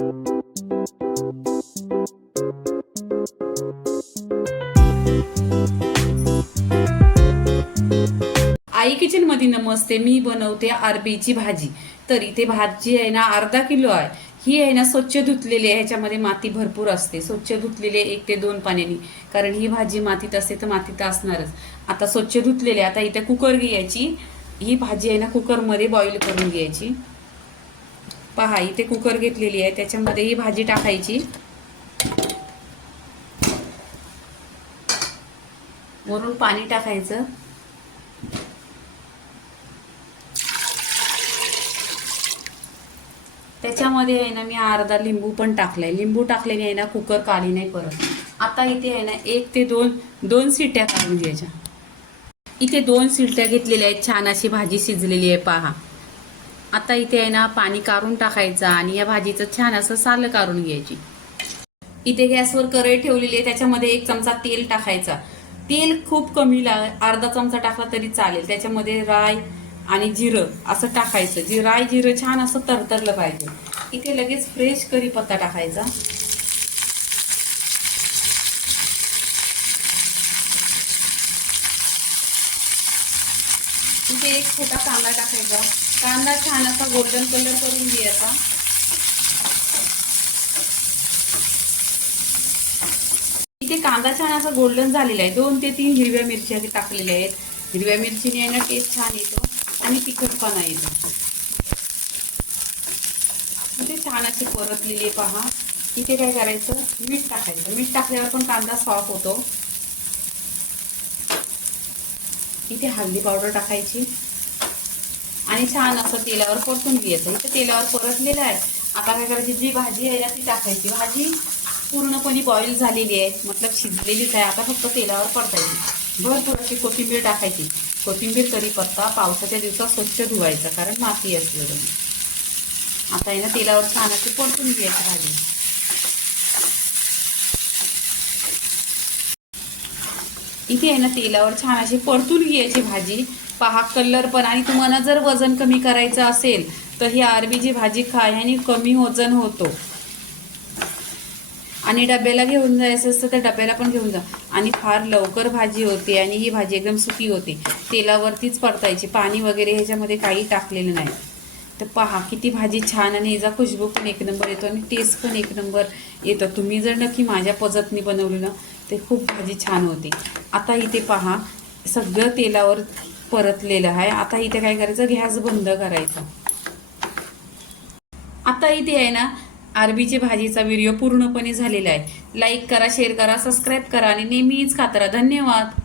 आई kitchen मध्ये नमस्ते. मी बनवते अरबीची भाजी. तर इथे भाजी आहे ना अर्धा किलो आहे. ही आहे ना स्वच्छ धुतलेली आहे. ह्याच्यामध्ये माती भरपूर असते. स्वच्छ धुतलेले 1 ते 2 पाण्याने, कारण ही भाजी मातीत असते तर मातीत असणारच. आता स्वच्छ धुतलेले. आता इथे कुकर घ्यायची. ही भाजी आहे ना कुकरमध्ये बॉईल करून घ्यायची. पहा इथे कुकर घेतलेली आहे, त्याच्यामध्ये ही भाजी टाकायची. वरून पाणी टाकायचं. त्याच्यामध्ये आहे ना मी अर्धा लिंबू पण टाकलाय. लिंबू टाकल्याने आहे ना कुकर काली नाही परत. आता इथे आहे ना 1 ते 2 शिट्ट्या काढून घ्यायच्या. इथे 2 शिट्ट्या घेतलेल्या आहेत. छान अशी भाजी शिजलेली आहे पहा. आता इथे आहे ना पाणी काढून टाकायचं आणि या भाजीचं छान असं साल काढून घ्यायची. इथे गॅसवर कढई ठेवलेली आहे. त्याच्यामध्ये 1 चमचा तेल टाकायचा. तेल खूप कमी अर्धा चमचा टाकला तरी चालेल. त्याच्यामध्ये राई आणि जिरं असं टाकायचं. राई जिरं छान असं तरतरलं पाहिजे. इथे लगेच फ्रेश कढीपत्ता टाकायचा. इथे 1 छोटा कांदा टाकायचा. कांदा छान असा गोल्डन कलर करून घ्यायचा. इथे कांदा छान असा गोल्डन झालेला आहे. 2 ते 3 हिरव्या मिरच्या टाकलेल्या आहेत. हिरव्या मिरचीने ना टेस्ट छान येतो आणि तिखटपणा येतो. इथे छान अशी परतलेली पहा. इथे काय करायचं, मीठ टाकायचं. मीठ टाकल्यावर पण कांदा सॉफ्ट होतो. इथे हळदी पावडर टाकायची आणि छान असं तेलावर परतून घ्यायचं. इथे तेलावर परतलेलं आहे. आता काय करायची, जी भाजी आहे ना ती टाकायची. भाजी पूर्णपणे बॉईल झालेली आहे, मतलब शिजलेलीच आहे. आता फक्त तेलावर परतायची. भरपूर अशी कोथिंबीर टाकायची. कोथिंबीर कढीपत्ता पावसाच्या दिवसात स्वच्छ धुवायचा, कारण माती असते. आता आहे ना तेलावर छान अशी परतून घ्यायची भाजी. इथे आहे ना तेलावर छान अशी परतून घ्यायची भाजी. पहा कलर पण. आणि तुम्हाला जर वजन कमी करायचं असेल तर ही अरबीची भाजी खाण्याने कमी वजन होतो. आणि डब्याला घेऊन जायचं असतं तर डब्याला पण घेऊन जा. आणि फार लवकर भाजी होते आणि ही भाजी एकदम सुकी होते. तेलावरतीच परतायची. पाणी वगैरे ह्याच्यामध्ये काही टाकलेलं नाही. तर पहा किती भाजी छान आणि याचा खुशबू पण 1 नंबर येतो आणि टेस्ट पण 1 नंबर येतो. तुम्ही जर नक्की माझ्या पद्धतीने बनवली ना ते खूप भाजी छान होते. आता इथे पहा सगळं तेलावर परतलेलं आहे. आता इथे काय करायचं, गॅस बंद करायचा. आता इथे आहे ना अरबीची भाजीचा व्हिडिओ पूर्णपणे झालेला आहे. लाईक करा, शेअर करा, सबस्क्राईब करा आणि नेहमीच खात राहा. धन्यवाद.